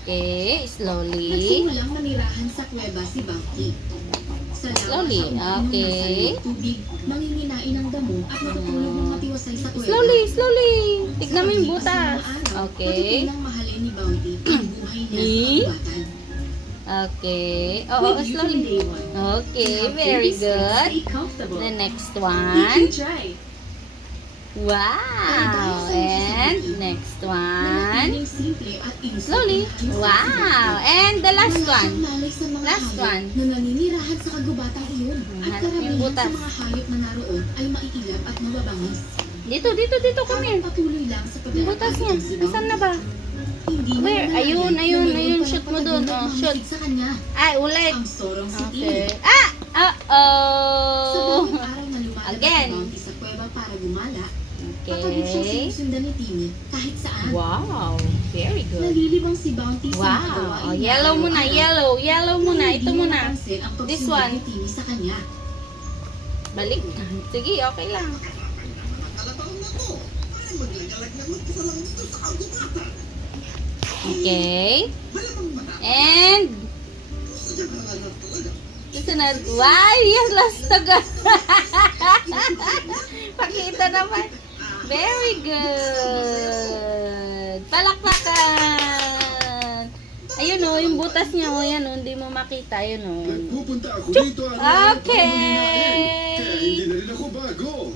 Okay, slowly. Nagsimulang manirahan sa kuweba si Bounty. Sa Slowly, okay. tubig, manginginain ng damo at matutulog ng matiwasay sa kuweba. Slowly, slowly. Tignan mo yung butas. Okay. Matutulang mahalin ni Bounty ang buhay niya Me? sa kagubatan. Okay. Oo, With you from slowly. day one. Okay, Have very baby space, good. stay comfortable. The next You one. can try. Wow. And next one. Nanatiling simple at instant Slowly. ang halos sa Wow. kagubatan. And the last Wala one. kang malay sa mga Last hayop one. na naninirahan sa kagubatang iyon. At Hanap yung karamihan butas. sa mga hayop na naroon ay maiilap at mababangis. Dito, come here. Habang patuloy lang sa Yung butas niya. si Bounty, Nasaan na ba? hindi na Where? nalalayan Ayun, na ayun, mayroon ayun. palang Shoot mo dun. patagulang Oh, shoot. mamasid sa kanya. Ay, ulit. Ang sorong si Okay. Timmy. Ah! Sa Uh-oh. bawat araw na lumalabas Again. si Bounty sa kuweba para gumala, patuloy siyang Okay. sinusundan ni Timmy kahit saan. Wow. Very good. Nalilibang si Bounty sa mga Wow. gawain Oh, niya yellow muna, araw-araw. yellow. Yellow muna. Hindi Ito niya muna. napansin ang This pagsunod one. ni Timmy sa kanya. Balik. Sige, okay lang. Okay. And susunod. Wow, yes, last agad. Pakita naman. Very good. Palakpakan. Ayun o, yung butas niya o, yan o, hindi mo makita, yun o. Nagpupunta ako dito araw-araw para Okay. manghinain. Kaya hindi na rin ako bago.